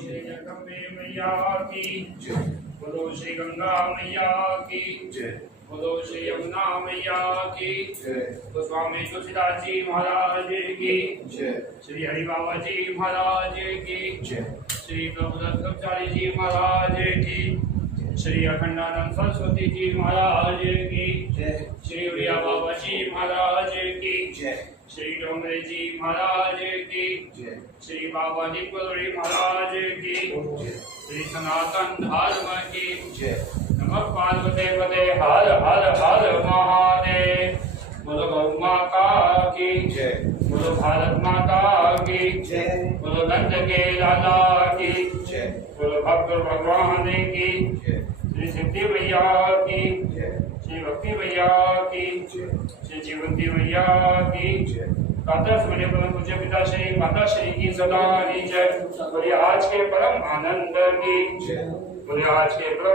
श्री जगदम्बे मैया की बोलो श्री गंगा मैया की बोलो श्री यमुना मैया की तो स्वामी तुलसीदास जी महाराज की श्री हरि बाबा जी महाराज की श्री प्रभुदत्त ब्रह्मचारी जी महाराज की श्री अखंडानंद सरस्वती जी महाराज की श्री उड़िया बाबा जी महाराज की श्री डोंगरे जी महाराज की श्री बाबा दीपगढ़ी महाराज की श्री सनातन धर्म की नमः पार्वती पते हर हर हर महादेव बोलो गौ माता की बोलो भारत माता की बोलो नंद के लाला की बोलो भक्त भगवान की श्री सिद्धि मैया की श्री भक्ति मैया की श्री जीवंती मैया की कातर सूर्य परम पूज्य पिता श्री माता श्री की सदा जय। बोलिए आज के परम आनंद की बोलिए आज के परम